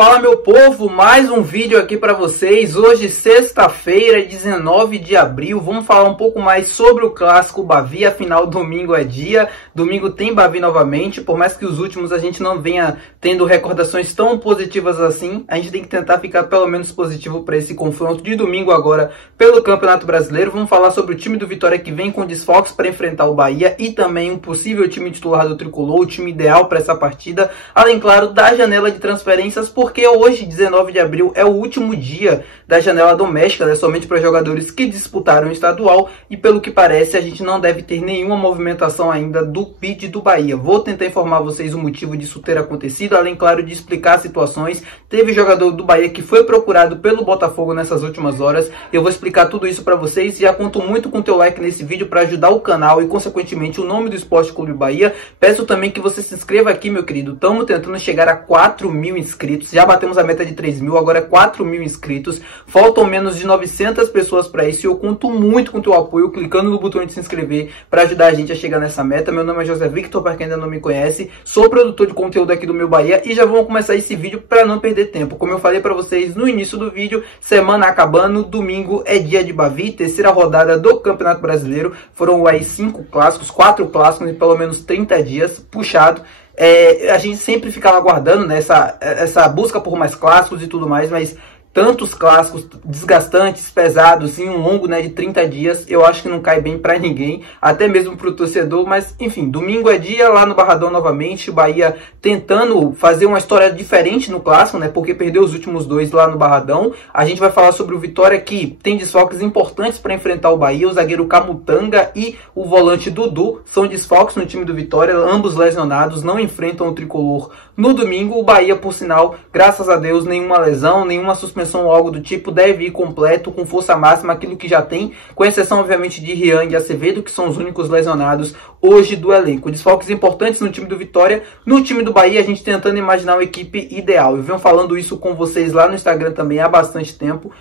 Fala, meu povo, mais um vídeo aqui para vocês. Hoje, sexta-feira, 19 de abril, vamos falar um pouco mais sobre o clássico Bavi. Afinal, domingo é dia, domingo tem Bavi novamente. Por mais que os últimos a gente não venha tendo recordações tão positivas assim, a gente tem que tentar ficar pelo menos positivo para esse confronto de domingo agora pelo Campeonato Brasileiro. Vamos falar sobre o time do Vitória que vem com desfalques para enfrentar o Bahia e também um possível time titular do Tricolor, o time ideal para essa partida, além, claro, da janela de transferências, porque hoje, 19 de abril, é o último dia da janela doméstica, né, somente para jogadores que disputaram o estadual, e pelo que parece a gente não deve ter nenhuma movimentação ainda do bid do Bahia. Vou tentar informar vocês o motivo disso ter acontecido, além, claro, de explicar situações. Teve jogador do Bahia que foi procurado pelo Botafogo nessas últimas horas, eu vou explicar tudo isso para vocês. Já conto muito com o teu like nesse vídeo para ajudar o canal e, consequentemente, o nome do Esporte Clube Bahia. Peço também que você se inscreva aqui, meu querido. Estamos tentando chegar a 4.000 inscritos, já batemos a meta de 3.000, agora é 4.000 inscritos, faltam menos de 900 pessoas para isso, e eu conto muito com o teu apoio clicando no botão de se inscrever para ajudar a gente a chegar nessa meta. Meu nome é José Victor, para quem ainda não me conhece, sou produtor de conteúdo aqui do Meu Bahia, e já vamos começar esse vídeo para não perder tempo. Como eu falei para vocês no início do vídeo, semana acabando, domingo é dia de Bavi, terceira rodada do Campeonato Brasileiro, foram aí 5 clássicos, 4 clássicos em pelo menos 30 dias, puxado. A gente sempre ficava aguardando, né, essa busca por mais clássicos e tudo mais, mas tantos clássicos desgastantes, pesados, em um longo, né, de 30 dias, eu acho que não cai bem para ninguém, até mesmo para o torcedor. Mas enfim, domingo é dia lá no Barradão novamente, o Bahia tentando fazer uma história diferente no clássico, né, porque perdeu os últimos 2 lá no Barradão. A gente vai falar sobre o Vitória, que tem desfalques importantes para enfrentar o Bahia. O zagueiro Camutanga e o volante Dudu são desfalques no time do Vitória, ambos lesionados, não enfrentam o Tricolor no domingo. O Bahia, por sinal, graças a Deus, nenhuma lesão, nenhuma suspensão ou algo do tipo, deve ir completo, com força máxima, aquilo que já tem, com exceção, obviamente, de Rian e Acevedo, que são os únicos lesionados hoje do elenco. Desfalques importantes no time do Vitória. No time do Bahia, a gente tentando imaginar uma equipe ideal. Eu venho falando isso com vocês lá no Instagram também há bastante tempo,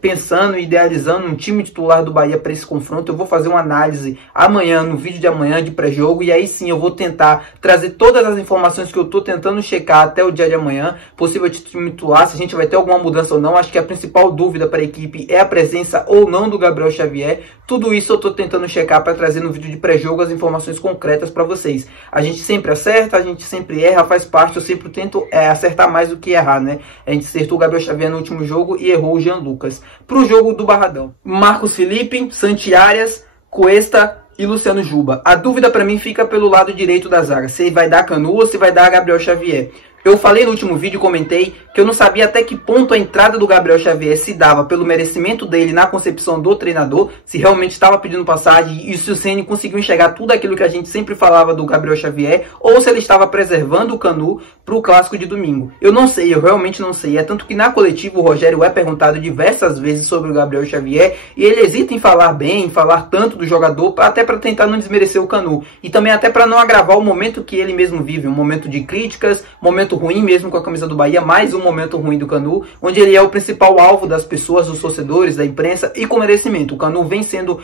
pensando e idealizando um time titular do Bahia para esse confronto. Eu vou fazer uma análise amanhã, no vídeo de amanhã, de pré-jogo, e aí sim eu vou tentar trazer todas as informações que eu estou tentando checar até o dia de amanhã, possível time titular, se a gente vai ter alguma mudança ou não. Acho que a principal dúvida para a equipe é a presença ou não do Gabriel Xavier. Tudo isso eu estou tentando checar para trazer no vídeo de pré-jogo as informações concretas para vocês. A gente sempre acerta, a gente sempre erra, faz parte. Eu sempre tento acertar mais do que errar, né? A gente acertou o Gabriel Xavier no último jogo e errou o Jean Lucas. Para o jogo do Barradão, Marcos Felipe, Santi Arias, Cuesta e Luciano Juba. A dúvida para mim fica pelo ladu direito da zaga, se vai dar Canu ou se vai dar Gabriel Xavier. Eu falei no último vídeo, comentei, que eu não sabia até que ponto a entrada do Gabriel Xavier se dava pelo merecimento dele na concepção do treinador, se realmente estava pedindo passagem e se o Ceni conseguiu enxergar tudo aquilo que a gente sempre falava do Gabriel Xavier, ou se ele estava preservando o Canu para o clássico de domingo. Eu não sei, eu realmente não sei. É tanto que na coletiva o Rogério é perguntado diversas vezes sobre o Gabriel Xavier e ele hesita em falar bem, em falar tanto do jogador, até para tentar não desmerecer o Canu e também até para não agravar o momento que ele mesmo vive, um momento de críticas, momento ruim mesmo com a camisa do Bahia, mais um momento ruim do Canu, onde ele é o principal alvo das pessoas, dos torcedores, da imprensa, e com merecimento. O Canu vem sendo,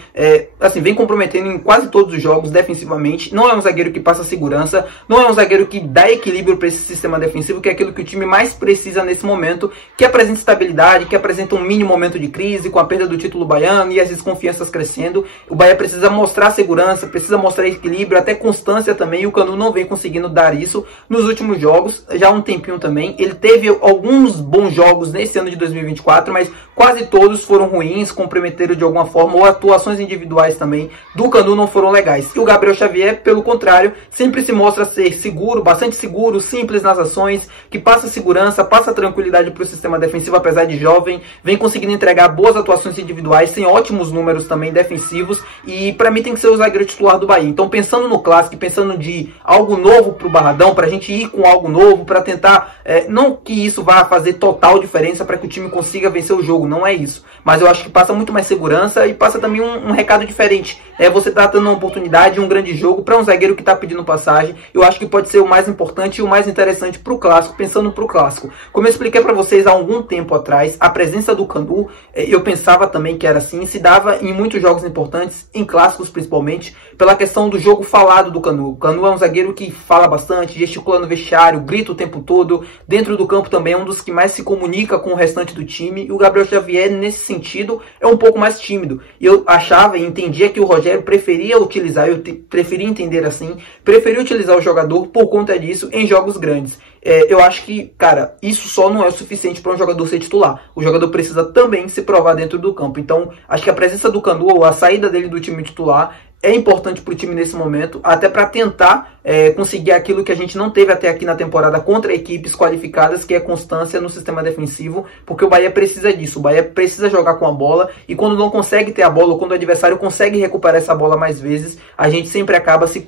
vem comprometendo em quase todos os jogos defensivamente. Não é um zagueiro que passa segurança, não é um zagueiro que dá equilíbrio para esse sistema defensivo, que é aquilo que o time mais precisa nesse momento, que apresenta estabilidade, que apresenta um mini momento de crise, com a perda do título baiano e as desconfianças crescendo. O Bahia precisa mostrar segurança, precisa mostrar equilíbrio, até constância também, e o Canu não vem conseguindo dar isso nos últimos jogos, já há um tempinho também. Ele teve alguns bons jogos nesse ano de 2024, mas quase todos foram ruins, comprometeram de alguma forma, ou atuações individuais também do Canu não foram legais. E o Gabriel Xavier, pelo contrário, sempre se mostra ser seguro, bastante seguro, simples nas ações, que passa segurança, passa tranquilidade para o sistema defensivo, apesar de jovem, vem conseguindo entregar boas atuações individuais, tem ótimos números também defensivos, e para mim tem que ser o zagueiro titular do Bahia. Então, pensando no clássico, pensando de algo novo para o Barradão, para a gente ir com algo novo, para tentar, não que isso vá fazer total diferença para que o time consiga vencer o jogo, não é isso, mas eu acho que passa muito mais segurança e passa também um recado diferente. Você está dando uma oportunidade, um grande jogo para um zagueiro que está pedindo passagem. Eu acho que pode ser o mais importante e o mais interessante interessante para o clássico, pensando para o clássico. Como eu expliquei para vocês há algum tempo atrás, a presença do Canu, eu pensava também que era assim, se dava em muitos jogos importantes, em clássicos principalmente, pela questão do jogo falado do Canu. O Canu é um zagueiro que fala bastante, gesticula no vestiário, grita o tempo todo, dentro do campo também é um dos que mais se comunica com o restante do time, e o Gabriel Xavier, nesse sentido, é um pouco mais tímido. Eu achava e entendia que o Rogério preferia utilizar, preferia entender assim, preferia utilizar o jogador por conta disso em jogos grandes. Eu acho que, cara, isso só não é o suficiente para um jogador ser titular. O jogador precisa também se provar dentro do campo. Então, acho que a presença do Canu, ou a saída dele do time titular, é importante para o time nesse momento, até para tentar conseguir aquilo que a gente não teve até aqui na temporada contra equipes qualificadas, que é constância no sistema defensivo, porque o Bahia precisa disso. O Bahia precisa jogar com a bola, e quando não consegue ter a bola, ou quando o adversário consegue recuperar essa bola mais vezes, a gente sempre acaba se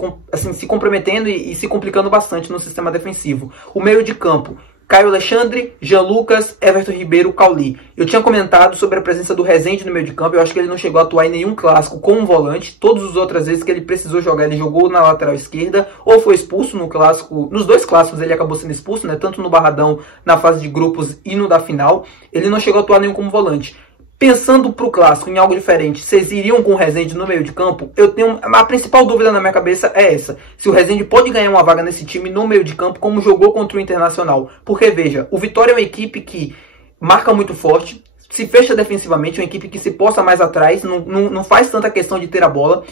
comprometendo e se complicando bastante no sistema defensivo. O meio de campo: Caio Alexandre, Jean Lucas, Everton Ribeiro, Cauli. Eu tinha comentado sobre a presença do Rezende no meio de campo. Eu acho que ele não chegou a atuar em nenhum clássico como volante. Todas as outras vezes que ele precisou jogar, ele jogou na lateral esquerda, ou foi expulso no clássico. Nos dois clássicos ele acabou sendo expulso, né? Tanto no Barradão, na fase de grupos, e no da final. Ele não chegou a atuar nenhum como volante. Pensando para o clássico em algo diferente, vocês iriam com o Rezende no meio de campo? Eu tenho a principal dúvida na minha cabeça é essa: se o Rezende pode ganhar uma vaga nesse time no meio de campo, como jogou contra o Internacional. Porque, veja, o Vitória é uma equipe que marca muito forte, se fecha defensivamente, uma equipe que se posta mais atrás, não faz tanta questão de ter a bola,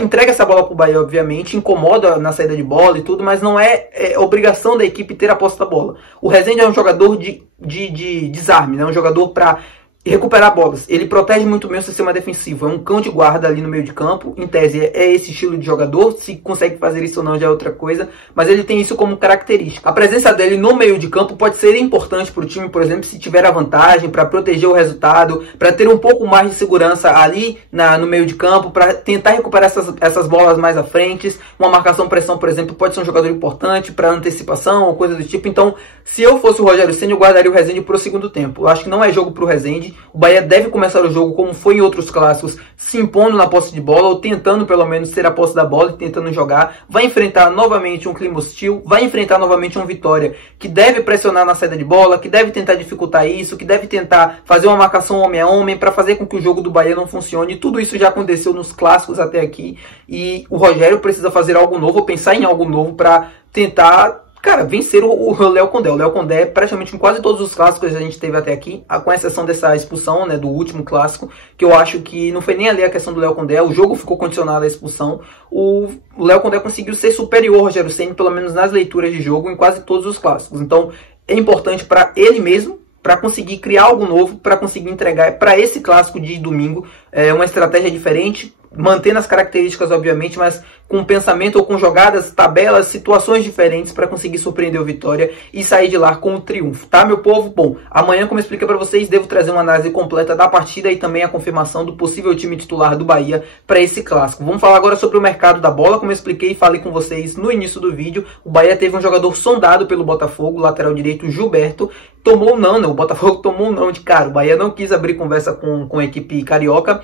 entrega essa bola para o Bahia, obviamente, incomoda na saída de bola e tudo, mas não é obrigação da equipe ter a posse da bola. O Rezende é um jogador de desarme, né? Um jogador para recuperar bolas. Ele protege muito bem o sistema defensivo. É um cão de guarda ali no meio de campo. Em tese, é esse estilo de jogador. Se consegue fazer isso ou não já é outra coisa. Mas ele tem isso como característica. A presença dele no meio de campo pode ser importante para o time, por exemplo, se tiver a vantagem, para proteger o resultado, para ter um pouco mais de segurança ali no meio de campo, para tentar recuperar essas bolas mais à frente. Uma marcação-pressão, por exemplo, pode ser um jogador importante para antecipação ou coisa do tipo. Então, se eu fosse o Rogério Ceni, eu guardaria o Rezende para o segundo tempo. Eu acho que não é jogo para o Rezende. O Bahia deve começar o jogo como foi em outros clássicos, se impondo na posse de bola, ou tentando pelo menos ter a posse da bola e tentando jogar. Vai enfrentar novamente um clima hostil, vai enfrentar novamente um Vitória que deve pressionar na saída de bola, que deve tentar dificultar isso, que deve tentar fazer uma marcação homem a homem para fazer com que o jogo do Bahia não funcione. Tudo isso já aconteceu nos clássicos até aqui, e o Rogério precisa fazer algo novo, pensar em algo novo para tentar, cara, vencer o Léo Condé. O Léo Condé, praticamente em quase todos os clássicos que a gente teve até aqui, com exceção dessa expulsão, né, do último clássico, que eu acho que não foi nem ali a questão do Léo Condé, o jogo ficou condicionado à expulsão. O Léo Condé conseguiu ser superior ao Rogério Ceni, pelo menos nas leituras de jogo, em quase todos os clássicos. Então, é importante para ele mesmo, para conseguir criar algo novo, para conseguir entregar para esse clássico de domingo uma estratégia diferente, mantendo as características, obviamente, mas com pensamento ou com jogadas, tabelas, situações diferentes para conseguir surpreender o Vitória e sair de lá com o triunfo, tá, meu povo? Bom, amanhã, como eu expliquei para vocês, devo trazer uma análise completa da partida e também a confirmação do possível time titular do Bahia para esse clássico. Vamos falar agora sobre o mercado da bola. Como eu expliquei e falei com vocês no início do vídeo, o Bahia teve um jogador sondado pelo Botafogo, lateral direito Gilberto. Tomou um não, né? O Botafogo tomou um não de cara. O Bahia não quis abrir conversa com a equipe carioca.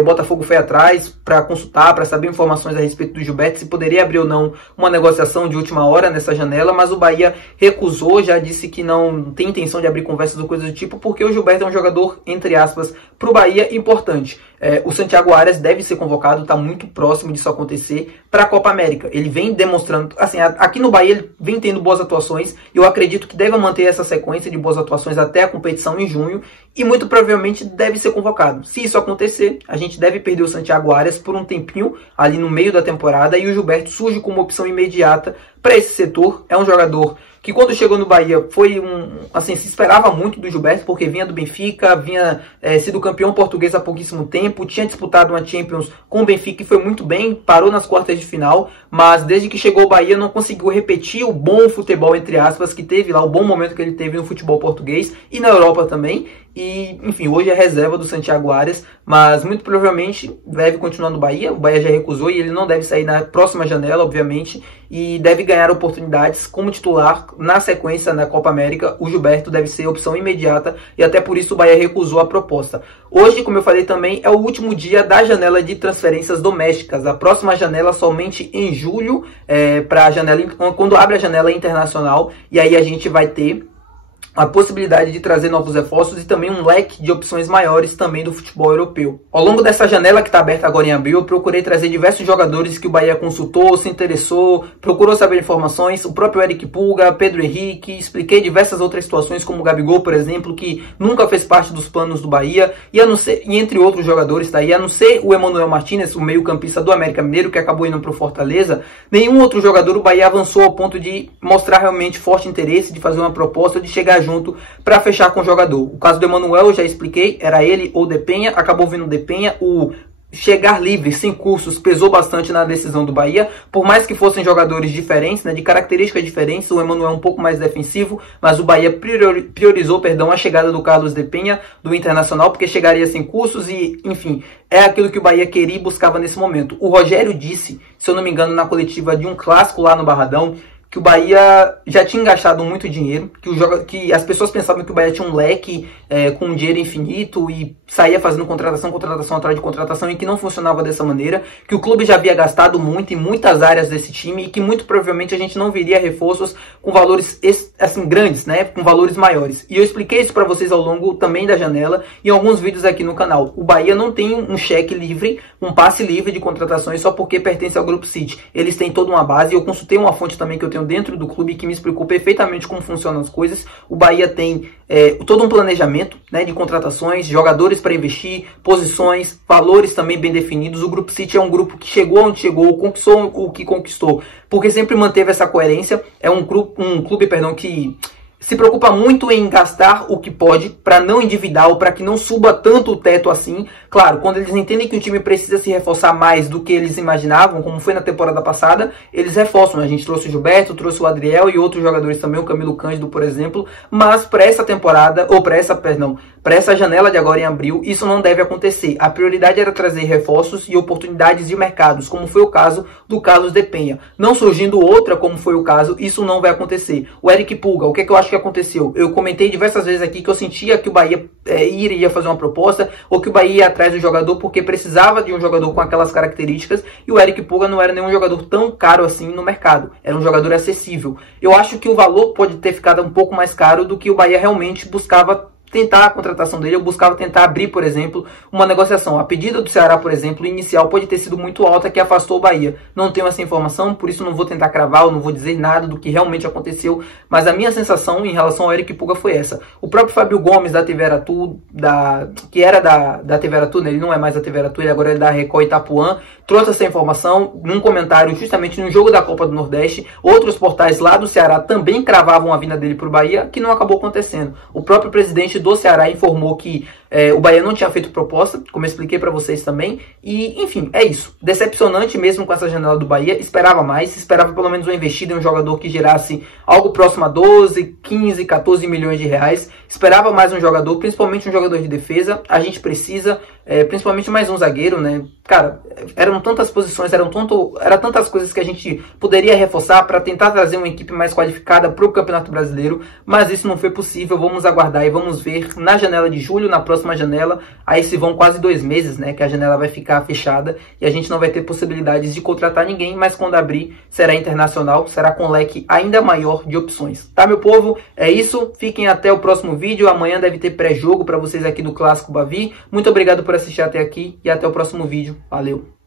O Botafogo foi atrás para consultar, para saber informações a respeito do Gilberto, se poderia abrir ou não uma negociação de última hora nessa janela, mas o Bahia recusou, já disse que não tem intenção de abrir conversas ou coisa do tipo, porque o Gilberto é um jogador, entre aspas, para o Bahia importante. O Santiago Arias deve ser convocado, está muito próximo disso acontecer, para a Copa América. Ele vem demonstrando, assim, aqui no Bahia ele vem tendo boas atuações, e eu acredito que deve manter essa sequência de boas atuações até a competição em junho, e muito provavelmente deve ser convocado. Se isso acontecer, a gente deve perder o Santiago Arias por um tempinho, ali no meio da temporada, e o Gilberto surge como opção imediata para esse setor. É um jogador que quando chegou no Bahia foi assim, se esperava muito do Gilberto, porque vinha do Benfica, havia sido campeão português há pouquíssimo tempo, tinha disputado uma Champions com o Benfica e foi muito bem, parou nas quartas de final, mas desde que chegou ao Bahia não conseguiu repetir o bom futebol, entre aspas, que teve lá, o bom momento que ele teve no futebol português e na Europa também. E, enfim, hoje é reserva do Santiago Arias, mas muito provavelmente deve continuar no Bahia. O Bahia já recusou e ele não deve sair na próxima janela, obviamente. e deve ganhar oportunidades como titular na sequência na Copa América. O Gilberto deve ser opção imediata e até por isso o Bahia recusou a proposta. Hoje, como eu falei também, é o último dia da janela de transferências domésticas. A próxima janela somente em julho, quando abre a janela internacional, e aí a gente vai ter a possibilidade de trazer novos reforços e também um leque de opções maiores também do futebol europeu. Ao longo dessa janela que está aberta agora em abril, eu procurei trazer diversos jogadores que o Bahia consultou, se interessou, procurou saber informações, o próprio Eric Pulga, Pedro Henrique, expliquei diversas outras situações, como o Gabigol, por exemplo, que nunca fez parte dos planos do Bahia, e entre outros jogadores daí, a não ser o Emanuel Martínez, o meio-campista do América Mineiro, que acabou indo para o Fortaleza, nenhum outro jogador o Bahia avançou ao ponto de mostrar realmente forte interesse, de fazer uma proposta, de chegar junto para fechar com o jogador. O caso do Emanuel, eu já expliquei, era ele ou Depenha, acabou vindo Depenha. O chegar livre, sem cursos, pesou bastante na decisão do Bahia, por mais que fossem jogadores diferentes, né, de características diferentes. O Emanuel é um pouco mais defensivo, mas o Bahia priorizou a chegada do Carlos Depenha, do Internacional, porque chegaria sem cursos e, enfim, é aquilo que o Bahia queria e buscava nesse momento. O Rogério disse, se eu não me engano, na coletiva de um clássico lá no Barradão, que o Bahia já tinha gastado muito dinheiro, que as pessoas pensavam que o Bahia tinha um leque com dinheiro infinito e saía fazendo contratação atrás de contratação, e que não funcionava dessa maneira, que o clube já havia gastado muito em muitas áreas desse time e que muito provavelmente a gente não viria reforços com valores assim grandes, né, com valores maiores. E eu expliquei isso para vocês ao longo também da janela e em alguns vídeos aqui no canal. O Bahia não tem um cheque livre, um passe livre de contratações só porque pertence ao Grupo City. Eles têm toda uma base, e eu consultei uma fonte também que eu tenho dentro do clube que me explicou perfeitamente como funcionam as coisas. O Bahia tem todo um planejamento, né, de contratações, jogadores para investir, posições, valores também bem definidos. O Grupo City é um grupo que chegou onde chegou, conquistou o que conquistou, porque sempre manteve essa coerência. É um clube que se preocupa muito em gastar o que pode para não endividar ou para que não suba tanto o teto assim. Claro, quando eles entendem que o time precisa se reforçar mais do que eles imaginavam, como foi na temporada passada, eles reforçam. A gente trouxe o Gilberto, trouxe o Adriel e outros jogadores também, o Camilo Cândido, por exemplo. Mas para essa temporada, ou para essa janela de agora em abril, isso não deve acontecer. A prioridade era trazer reforços e oportunidades de mercados, como foi o caso do Carlos Depenha. Não surgindo outra, como foi o caso, isso não vai acontecer. O Eric Pulga, o que eu acho que aconteceu? Eu comentei diversas vezes aqui que eu sentia que o Bahia iria fazer uma proposta, ou que o Bahia ia atrás do jogador porque precisava de um jogador com aquelas características, e o Eric Pulga não era nenhum jogador tão caro assim no mercado, era um jogador acessível. Eu acho que o valor pode ter ficado um pouco mais caro do que o Bahia realmente buscava tentar a contratação dele. Eu buscava tentar abrir, por exemplo, uma negociação. A pedida do Ceará, por exemplo, inicial pode ter sido muito alta, que afastou o Bahia. Não tenho essa informação, por isso não vou tentar cravar, eu não vou dizer nada do que realmente aconteceu, mas a minha sensação em relação ao Eric Pulga foi essa. O próprio Fábio Gomes, da TV Aratu, que era da TV Aratu, né? Ele não é mais da TV Aratu, ele agora é da Record Itapuã, trouxe essa informação num comentário justamente no jogo da Copa do Nordeste. Outros portais lá do Ceará também cravavam a vinda dele para o Bahia, que não acabou acontecendo. O próprio presidente do Ceará informou que o Bahia não tinha feito proposta, como eu expliquei para vocês também. E, enfim, é isso. Decepcionante mesmo com essa janela do Bahia. Esperava mais, esperava pelo menos uma investida em um jogador que gerasse algo próximo a 12, 15, 14 milhões de reais. Esperava mais um jogador, principalmente um jogador de defesa. A gente precisa, principalmente mais um zagueiro, né? Cara, eram tantas posições, eram tantas coisas que a gente poderia reforçar para tentar trazer uma equipe mais qualificada para o Campeonato Brasileiro, mas isso não foi possível. Vamos aguardar e vamos ver na janela de julho, na próxima janela. Aí se vão quase 2 meses, né, que a janela vai ficar fechada e a gente não vai ter possibilidades de contratar ninguém, mas quando abrir será internacional, será com um leque ainda maior de opções. Tá, meu povo? É isso. Fiquem até o próximo vídeo. Amanhã deve ter pré-jogo para vocês aqui do Clássico Bavi. Muito obrigado por assistir até aqui e até o próximo vídeo. Valeu!